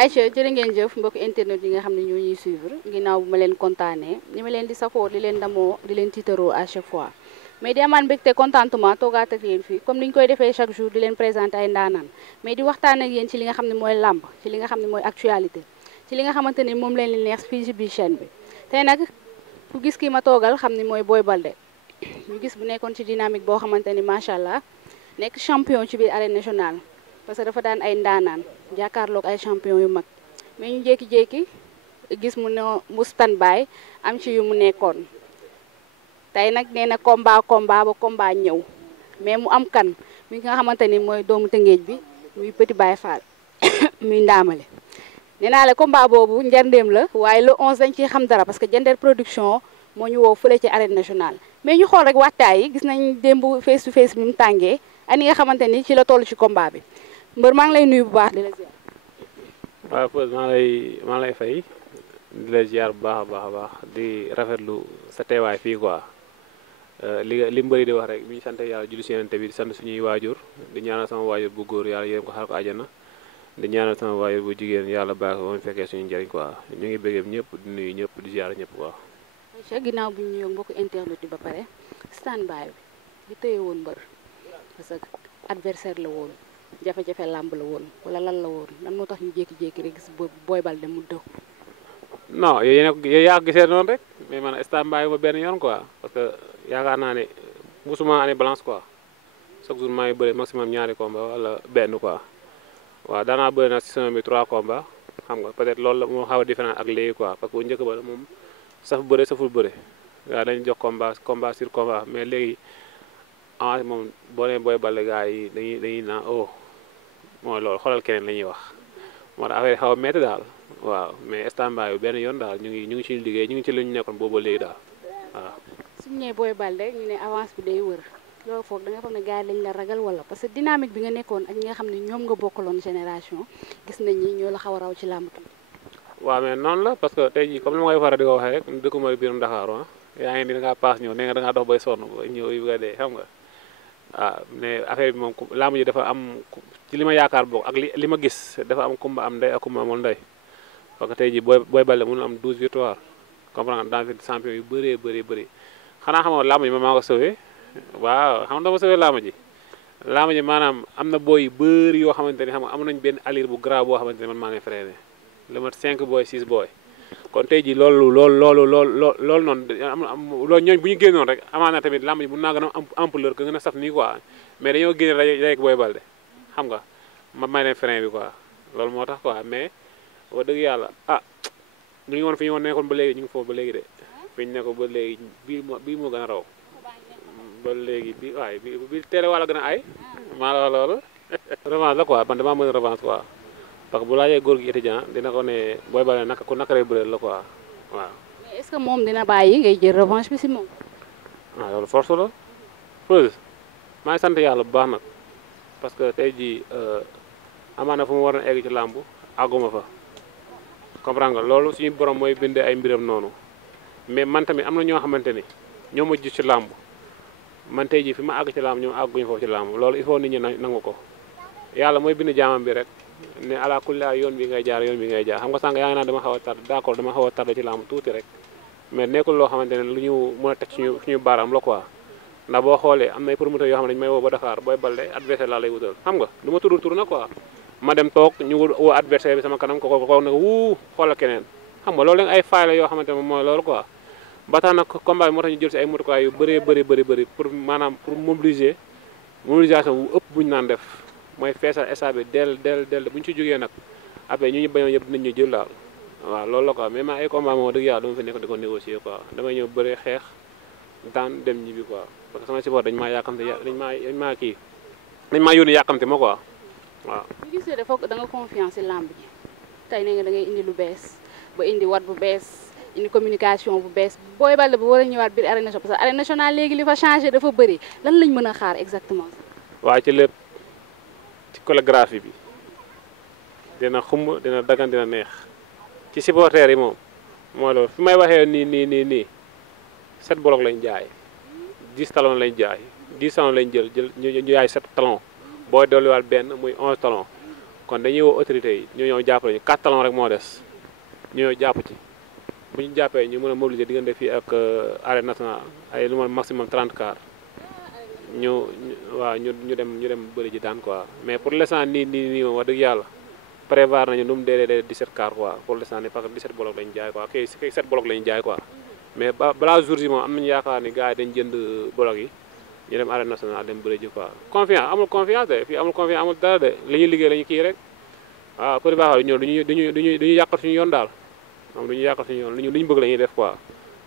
Aïcha jërë ngeen jëf mbokk internet yi nga xam ne ñoo ñuy suivre ginnaaw bu ma leen kontaanee ni ma leen di safoo di leen damoo di leen tiitaroo à chaque fois mais di amaan mbégte contentement toogaat ak yéen fii comme ni ñu koy defee chaque jour di leen présenter ay ndaanaan mais di waxtaan ak yéen ci li nga xam ne mooy làmb ci li nga xam ne mooy actualité ci li nga xamante ni moom leen li neex fii ci biir chaîne bi tey nag ku gis kii ma toogal xam ni mooy Boy Baldé ñu gis bu nekkoon ci dynamique boo xamante ni macha allah nekk champion ci biir arène nationale parce que dafa daan ay ndaanaan jàkkaarloog ay champion yu mag mais ñu jékki-jékki gis mu ne mu stand by am ci yu mu nekkoon tey nag nee na combat ba combat ñëw mais mu am kan mi nga xamante ni mooy doomu Tëngéej bi muy Petit Baye Fall muy ndaamale nee naa la combat boobu njarndeem la waaye le 11 dañ ciy xam dara parce que Diender production moo ñu woo fële ci arène nationale mais ñu xool rek waxtaay yi gis nañ démb face to face bi mu tàngee ak ni nga xamante ni ci la toll ci combat bi mbër maa ngi lay nuyu bu baax di la ziar. waaw Pause maa lay fay di la ziar bu baax a baax di rafetlu sa teewaay fii quoi li mbëri di wax rek bi ñu sant yàlla julli si yonent bi di sant suñuy waajur di ñaanal sama waajur bu góor yàlla yéen ko xaar ko àjjana di ñaanal sama waajur bu jigéen yàlla baax ko ba mu fekkee suñu njëriñ quoi ñu ngi bëggee ñëpp di nuyu ñëpp di ziar ñëpp quoi. Aïcha ginnaaw bi ñu ñëw mbokku internet yi ba pare stand by bi tëye woon mbër parce que adversaire la woon. jafe-jafe làmb la woon wala lan la woon lan moo tax ñu jékki-jékki rek gis Boy Baldé mu dëw. non yéen yaa gisee noonu rek mais man stand-by ma benn yoon quoi parce que yaakaar naa ne musuma année balance quoi chaque jour maa ngi bëri maximum ñaari combat wala benn quoi waaw daanaa bëri nag si semaine bi 3 combats xam nga peut-être loolu la moo xaw a différent ak léegi quoi parce que bu njëkk ba moom saf bëre saful bëre waaw dañu jox combat sur combat mais léegi en moom boo nee Boy Baldé gars yi dañuy naan oh. mooy loolu xoolal keneen la ñuy wax moo tax affaire xaw a métti daal waaw mais stand-by benn yoon daal ñu ngi ci liggéey ñu ngi ci lu ñu nekkoon boobu léegi daal waaw. suñu nee Boy Baldé ñu ne avance bi day wër loolu foofu da nga xam ne gars yi lañ la ragal wala parce que dynamique bi nga nekkoon ak ñi nga xam ne ñoom nga bokkaloon génération gis nañ ni ñoo la xaw a raw ci làmb tuuti. waaw mais noonu la parce que tey jii comme li ma koy faral di ko waxee rek dëkkuma biirum Dakar ah yaa ngi ni da ngaa paas ñëw nee nga da ngaa dox bay sonn ba ñëw yu nga dee xam nga. waaw mais affaire bi moom làmb ji dafa am ci li ma yaakaar bokk ak li ma gis dafa am kumba am ndey ak kumba amul ndey parce que tey jii Boy Baldé mënul am 12 victoires comprendre dans fi champion yu bëree bëri xanaa xamoo làmb ji ma maa ko sauvé waaw xam nga dama sauvé làmb ji maanaam am na booy yu bëri yoo xamante ni xam nga am nañ benn allure bu grave boo xamante ni man maa ngi freiné lu mat 5 booy 6 booy kon tey jii loolu noonu loolu ñooñ bu ñu génnoon rek amaana tamit làmb ji mun naa gën a am ampleur que gën a saf nii quoi mais dañoo génne rek Boy Baldé xam nga ma may leen frein bi quoi loolu moo tax quoi mais wax dëgg yàlla ñu ngi woon fi ñu woon nekkoon ba léegi ñu ngi foofu ba léegi de fi ñu nekkoon ba léegi bii moo gën a raw ba léegi bi teele wàlla gën a ay maa la loolu revanche la quoi man damaa mën revanche quoi parce que bu laajee góor gi étudiant dina ko ne Boy Baldé ku nakaree bëreel la quoi waaw. mais est-ce que moom dina bàyyi ngay jël revanche bi si moom. loolu force la Pause maa ngi sant yàlla bu baax nag parce que tey jii amaana fu mu waroon egg ci làmb àgguma fa comprendre nga loolu suñu borom mooy bindee ay mbiram noonu mais man tamit am na ñoo xamante ni ñoo ma gis ci làmb man tey jii fi ma àgg ci làmb ñoom àgguñu foofu ci làmb loolu il faut nit ñi nangu ko yàlla mooy bind jaamam bi rek. ne ala kulli yoon bi ngay jaar xam nga sànq yaa ngi naan dama xaw a tardé d'accord dama xaw a tardé ci làmb tuuti rek mais nekkul loo xamante ne lu ñu mën a teg suñu baaraam la quoi ndax boo xoolee am na ay promoteurs yoo xam ne dañu may woo ba Dakar Boy Baldé adversaire laa lay wutal xam nga du ma tuddul tur na quoi ma dem toog ñu woo adversaire bi sama kanam ko ne wuu xoolal keneen xam nga loolu ay faay la yoo xamante ne moom mooy loolu quoi ba tax nag combat bi moo tax ñu jël si ay motukaay yu bëri pour maanaam pour mobilisation wu ëpp bu ñu naan def mooy feesal stade bi del bu ñu ci jógee nag après ñu bañoon yëpp dinañ ñu jël daal waaw loolu la quoi mais ma ay combat moom dëgg yàlla dama fi nekk di ko négocier quoi damay ñëw bëre xeex daan dem ñibbi quoi parce que sama support dañ maa yàkkamte dañ maa yónni yàkkamte ma quoi waaw. ñu gisee dafa da nga confiance ci làmb ji tey ne nga da ngay indi lu bees ba indi wat bu bees indi communication bu bees Boy Baldé bu war a ñëwaat biir arène nationale parce que arène nationale léegi li fa changé dafa bëri lan lañ mën a xaar exactement. waaw ci lépp. ci chorégraphie bi dina xumb dina dagan dina neex ci supporters yi moom mooy loolu fi may waxee nii 7 blocs lañ jaay 10 talons lañ jaay 10 talons lañ jël ñu jaay 7 talons booy dolliwaat benn muy 11 talons kon dañuy woo autorités yi ñu ñëw jàppale ñu 4 talons rek moo des ñu ñëw jàpp ci bu ñu jàppee ñu mën a mobiliser diggante fii ak arène nationale ay lu ma maximum 30 cars waaw ñu dem bëri ji daan quoi mais pour l'instant nii moom wax dëgg yàlla prévoir nañu lu mu dee 17 cars quoi pour l'instant nii parce que 17 blocs lañu jaay quoi kay 7 blocs lañu jaay quoi mais balaa jour yi moom am nañu yaakaar ni gars yi dañ jënd blocs yi ñu dem arène nationale dem bëri ji quoi amul confiance de fii amul confiance amul dara de li ñuy liggéey lañu kii rek waaw Petit Bakhol ñëw duñu yàqal suñu yoon daal moom duñu yàqal suñu yoon lu ñu bëgg la ñuy def quoi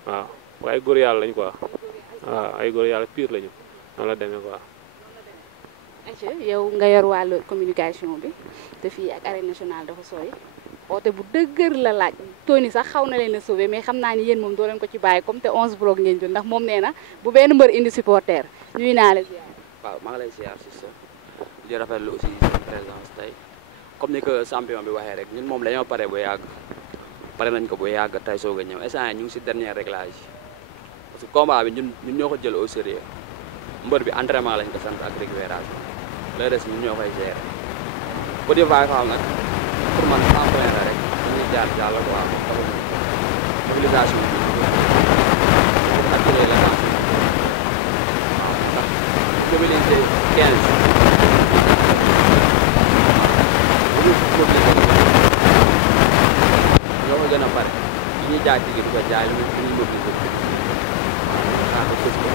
waaw ay góor yàlla lañ quoi waaw ay góor yàlla pire lañu noonu la demee quoi. aca yow nga yor wàllu communication bi te fii ak arène nationale dafa sori oote bu dëgër la laaj Tony sax xaw na leen a sauvé mais xam naa ni yéen moom doo leen ko ci bàyyi comme te 11 bloc ngeen jël ndax moom nee na bu benn mbër indi supporter ñuy naa la ziar. waaw maa ngi lay ziar si sa di rafetlu aussi seen présence tey comme ni que champion bi waxee rek ñun moom dañoo pare bu yàgg pare nañ ko bu yàgg tey soog a ñëw instant ñu ngi si dernier réglage parce que combat bi ñun ñoo ko jël au sérieux mbër bi entraînement lañ ko sant ak récupération le reste ñun ñoo koy gérer Petit Bakhol nag pour man en plein la rek dañuy jaar jàll quoi mobilisation bi pour attirer l'attention waaw ndax mobiliser 15 bu ñu mobiliser ñoo ko gën a pare li ñuy jaay tiggi di ko jaay lu ñuy mobiliser waaw ko gis ko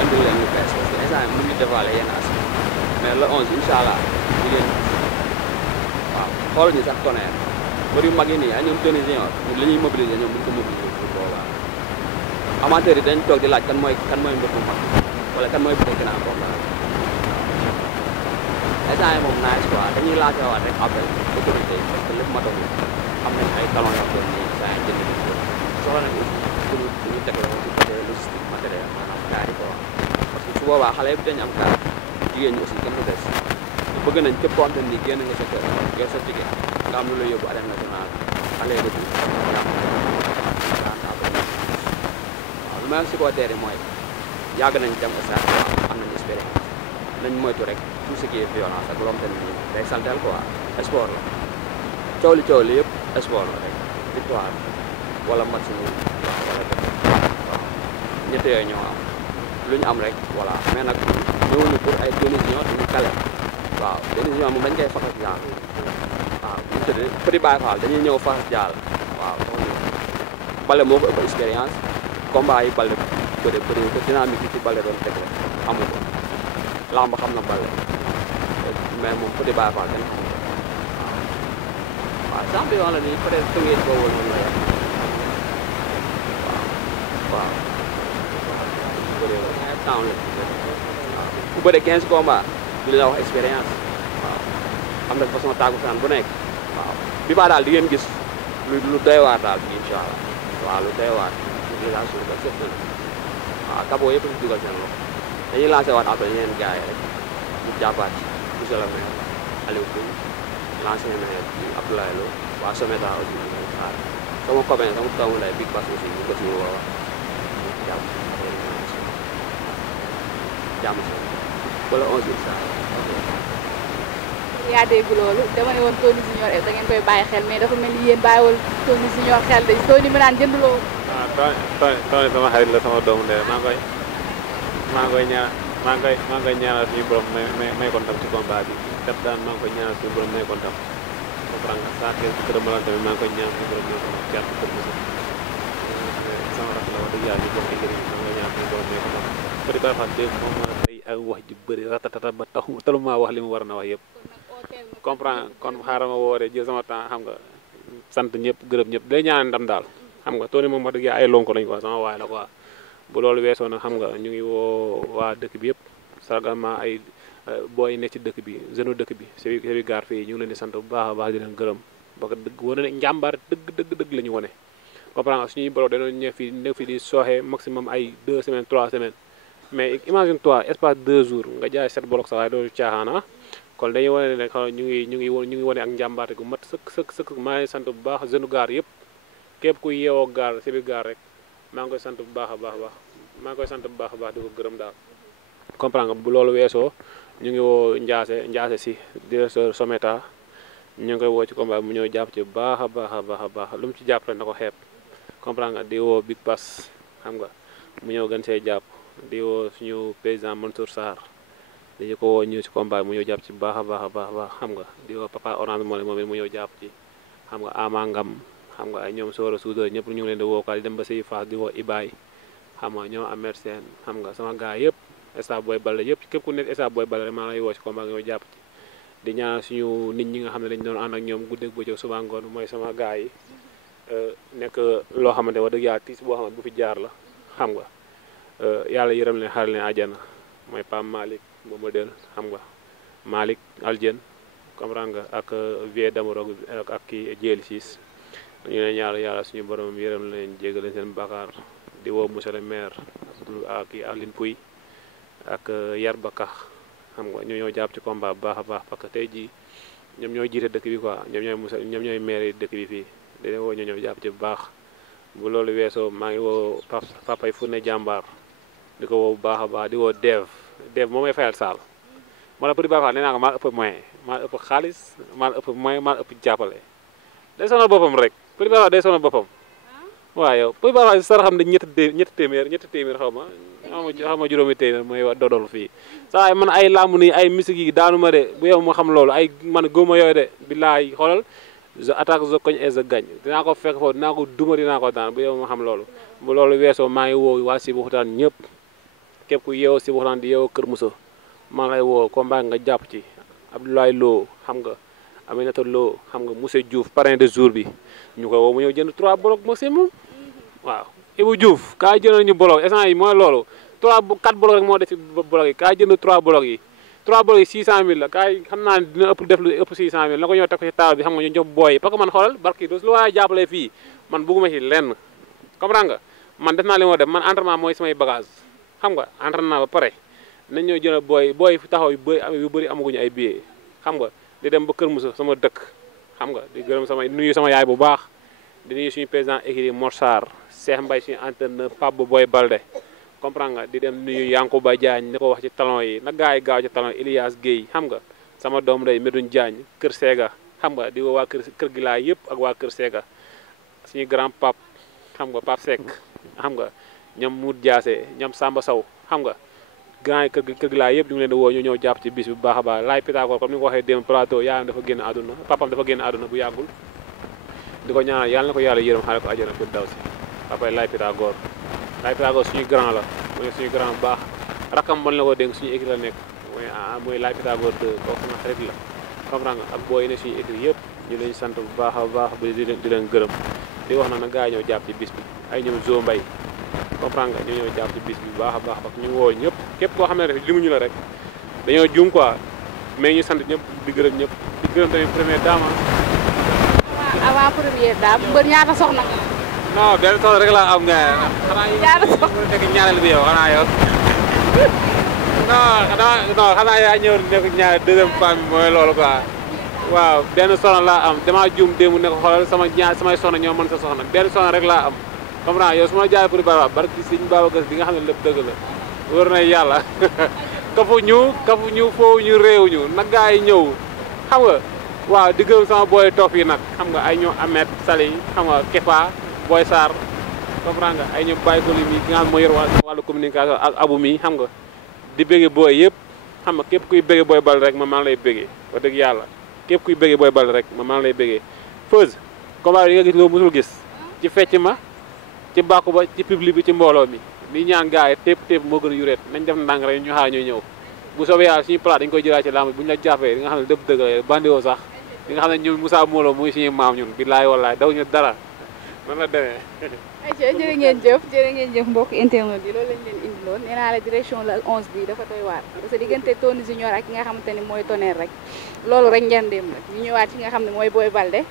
andi leen lu bees parce que instant yi mu ngi dévoiler yenn aspect mais le 11 incha allah di leen waaw xool ñu sax Tonnerre mbër yu mag yi nii ay ñoom Tony Junior li ñuy mobiliser ñoom bu ñu ko mobiliser bu boobaa amateur yi dañ toog di laaj kan mooy mbër bu mag wala kan mooy bëgg naa combat instant yi moom nice quoi dañuy laajte waat rek appel autorité yi parce que lépp matagul am nañ ay talons yoo xam ne saa yi jënd nañ ko soxla nañ aussi pour ñu teg la ci côté logistique matériel maanaam kaar yi quoi parce que su boobaa xale yëpp dañu am kaar jigéen ñi aussi kenn du des bëgg nañ képp koo xam te ni génn nga sa kër yor sa jigéen nga am lu lay yóbbu arène nationale aller retour waaw lu may wax supporter yi mooy yàgg nañ dem stade am nañ expérience nañ moytu rek tout ce qui est violence ak loo xam te ni day saltel quoi sport la coow li yëpp sport la rek victoire wala match nul wala def waaw ñett yooyu ñoo am lu ñu am rek voilà mais nag ñëwuñu pour ay décision dañu kale waaw décision moom dañ koy faxas jaal waaw ñu tëdd Petit Bakhol dañuy ñëw faxas jaal waaw Baldé moo ko ëpp expérience combat yi Baldé bëri ko dynamique yi ci Baldé doon teg rek amu ko lamb xam na Baldé mais moom Petit Bakhol kenn xamu ko waaw champion la nii peut-être tëngee boo woon la yem waaw temps la waaw ku bëre 15 combats di la wax expérience waaw am na façon tàggutaan bu nekk waaw bi baa daal di ngeen gis lu doy waar daal bi incha allah waaw lu doy waar mobilisation ba sëf na waaw kaboo yëpp si dugal seen loxo dañuy lancé waat appel yeneen gars yi rek ñu jàppaat ci monsieur le maire Aliou Koum l'ancien maire Abdoulaye Lo waa Someta aussi ñu ngi xaar sama copain sama doomu lay Big Bass aussi ñu ko si woo jàpp jàmm si wala 11 incha allah. yaa dégg loolu dama ne woon Tony Junior da ngeen koy bàyyi xel mais dafa mel ni yéen bàyyiwul Tony Junior xel de Tony mi naan jënduloo. waaw Tony sama xarit la sama doomu ndey maa ngi koy ñaanal suñu borom may ko ndam ci combat bi def daan maa ngi koy ñaanal suñu borom may ko ndam comprendre nga saa kee si kër Malane tamit maa ngi koy ñaanal suñu borom may ko ndam gerte kër Moussa sama rakk la wax dëgg yàlla ñu bokk ay njëriñ maa ngi koy ñaanal suñu borom may ko ndam Petit Bakhol dégg moom mën a tey ak wax ji bëri ratatata ba taluma wax li mu war na wax yëpp comprendre kon xaaral ma wooree jël sama temps xam nga sant ñëpp gërëm ñëpp day ñaan ndam daal xam nga Tony moom wax dëgg yàlla ay lonko lañ quoi sama waay la quoi bu loolu weesoo nag xam nga ñu ngi woo waa dëkk bi yëpp sargama ay booy ne ci dëkk bi jeune dëkk bi sewi gaar fii ñu ngi leen di sant bu baax a baax di leen gërëm parce que dëgg wane ne njàmbaar dëgg la ñu wane comprendre nga suñuy boro dañoo ñëw fii di sooxee maximum ay 2 semaines 3 semaines mais imagine toi espace 2 jours nga jaay 7 blocs sax waaye doo caaxaana kon dañuy wane ne xaw ñu ngi wane ak njàmbaarte gu mat sëkk maa ngi sant bu baax jeune gaar yëpp képp ku yeewoo gaar si biir gaar rek maa ngi koy sant bu baax a baax di ko gërëm daal comprendre nga bu loolu weesoo ñu ngi woo Ndiasse si directeur Someta ñu ngi koy woo ci combat mu ñëw jàpp ci baax a baax a baax a baax lu mu ci jàpp rek na ko xeeb comprendre nga di woo Big Pass xam nga mu ñëw gën see jàpp di woo suñu président Mansour Sarr dañu ko woo ñëw ci combat mu ñëw jàpp ci baax a baax a baax xam nga di woo papa Orange moom it mu ñëw jàpp ci xam nga Ama Ngam xam nga ay ñoom Soora Soudeur ñëpp ñu ngi leen di woo di dem ba Sey Fass di woo Ibaay xam nga ñoom Amer Sène xam nga sama gars yëpp Essa Boy Balla yëpp képp ku nekk Essa Boy Balla rek maa lay woo ci combat nga ñëw jàpp ci di ñaan suñu nit ñi nga xam ne dañu doon ànd ak ñoom guddeeg bëccëg suba ngoon mooy sama gars yi nekk loo xamante wax dëgg yàlla tiis boo xamante bu fi jaar la xam nga yàlla yërëm leen xaral leen àjjana mooy Pam Malick Momadel xam nga Malick Aldiène comprendre nga ak vie Damorog ak kii Jéeli Siis ñu leen yàlla suñu borom yërëm leen jéggal leen seen bakaar di woo monsieur le maire ak kii Aline Pouy ak Yarba Ka xam nga ñoo jàpp ci combat bu baax a baax parce que tey jii ñoom ñooy jiite dëkk bi quoi ñoom ñooy maire dëkk bi fii di leen woo ñoo jàpp ci bu baax bu loolu weesoo maa ngi woo papay fu ne jàmbaar di ko woo bu baax a baax di woo Dev moo may fayal saal moo la Petit Baye Fall nee naa ko maa ëpp moyen maa ëpp xaalis maa ëpp moyen maa ëpp jàppale day sonal boppam rek Petit Baye Fall day sonal boppam waaw yow Petit Baye Fall sar xam ne ñetti téeméer xaw ma juróomi téeméer mooy wa dodol fii saa man ay làmb nii ay musique yi daanu ma de bu yow ma xam loolu ay man góoma yooyu de billaay xoolal je attaque je cogne et je gagne dinaa ko fekk foofu dinaa ko duma dinaa ko daan bu yow ma xam loolu bu loolu weesoo maa ngi woo waa Sébikotane ñëpp képp ku yeewoo Sébikotane di yeewoo Kër Moussa maa lay woo combat nga jàpp ci Abdoulaye Lo xam nga Aminata Lo xam nga Moussa Diouf parrain de jour bi ñu koy woo mu ñëw jënd 3 blocs maximum waaw Ibou Diouf kaa jënd ñu bloc essence yi mooy loolu 4 blocs rek moo def ci bloc yi kaa jënd 3 blocs yi 3 blocs yi 600000 la kaay xam naa dina ëpp def lu ëpp 600000 la ko ñëw teg ko ci taal bi xam nga ñu jox booy yi parce que man xoolal barki dos lu waaye jàppale fii man bëgguma ci lenn comprendre nga man def naa li moo def man entraînement mooy samay bagage xam nga entraînement ba pare nañ ñoo jël booy fi taxaw yu bëri amaguñu ay billets xam nga di dem ba Kër Moussa sama dëkk xam nga di gërëm nuyu sama yaay bu baax di nuyu suñu président écurie Mor Sarr Cheikh Mbaye suñu entraîneur Pape Boy Balde comprendre nga di dem nuyu Yankuba Diagne ni ko wax ci talon yi nag gars yi gaaw ci talon Ilias Guèye xam nga sama doom day Medoune Diagne Kër Sega xam nga di woo waa kër gi laa yëpp ak waa Kër Sega suñu grand pape xam nga Pape Seck xam nga ñoom Mout Diassé ñoom Samba Sow xam nga grand yi kër gi laa yëpp ñu ngi leen di woo ñu ñëw jàpp ci bis bi bu baax a baax laay Pythagore comme ni nga ko waxee démb plateau yaayam dafa génn àdduna papam dafa génn àdduna bu yàggul di ko ñaanal yàlla na ko yàlla yërëm xaare ko àjjana fi daw si papay laay Pythagore suñu grand la mooy suñu grand bu baax rakam mën na ko dénk suñu équipe la nekk mooy laay Pythagore 2 kooku sama xarit la comprendre nga ak booy yi ne suñu équipe yëpp ñu leen sant bu baax a baax di leen gërëm di wax na gaa yi ñëw jàpp ci bis bi ay ñoom Zo Mbaye comprendre nga ñoo jàpp ci bis bi bu baax a baax parce que ñu woo ñëpp képp koo xam ne rek limuñu la rek dañoo juum quoi mais ñu sant ñëpp di gërëm ñëpp di gërëm tamit première dame avant première dame mbër ñaata soxna non benn soxna rek laa am nga ñaata soxna nekk ñaareel bi yow xanaa yow non xanaa yaa ñëw nekk ñaar deuxième femme bi mooy loolu quoi waaw benn soxna laa am damaa juum démb ne ko xoolal samay soxna ñoo mën sa soxna benn soxna rek laa am comprends yow su ma jaay pour Baye barki Sëñ Babacar bi nga xam ne lépp dëgg la wër na yàlla kafu ñu foofu ñu réew ñu nag gaa yi ñëw xam nga waaw di gërëm sama booy topp yi nag xam nga ay ñoom Ahmed Sali xam nga Kepa Boy Sarr comprends nga ay ñoom Baye Koli mi ki nga xam ne moo yor wàllu communication ak Abou mi xam nga di bëgge booy yëpp xam nga képp kuy bëgge Boy Bal rek ma maa ngi lay bëggee wax dëgg yàlla képp kuy bëgge Boy Bal rek ma maa ngi lay bëggee Feuz combat yi nga gis loo musul gis ci fecc ma ci bàkku ba ci public bi ci mbooloo mi li ñaan gars yi tépp moo gën a yureet nañ def ndànk rek ñu xaar ñuy ñëw bu soobee yàlla suñu plat dañ koy jëlaat ci lamb bu ñu la jàppee li nga xam ne dëpp dëgg la bandiwoo sax li nga xam ne ñun Moussa Molo muy suñu maam ñun billaay wallaay daw ñu dara man la demee ayca jërë ngeen jëf mbokk internet yi loolu lañ leen indiloon nee naa la direction la 11 bi dafa doy waar parce que diggante Tony Junior ak ki nga xamante ni mooy Tonnerre rek loolu rek njëndeem la ñu ñëwaat ci nga xam ne mooy Boy Baldé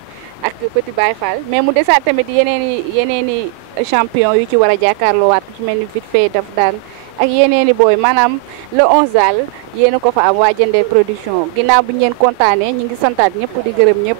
ak Petit Baye Fall mais mu desaat tamit yeneen i champion yu ci war a jàkkaarloo waat ci mel ni vite fait daf daan ak yeneen i booy maanaam le 11 daal yéen a ko fa am waa Diender production ginnaaw bi ñu leen kontaanee ñu ngi santaat ñëpp di gërëm ñëpp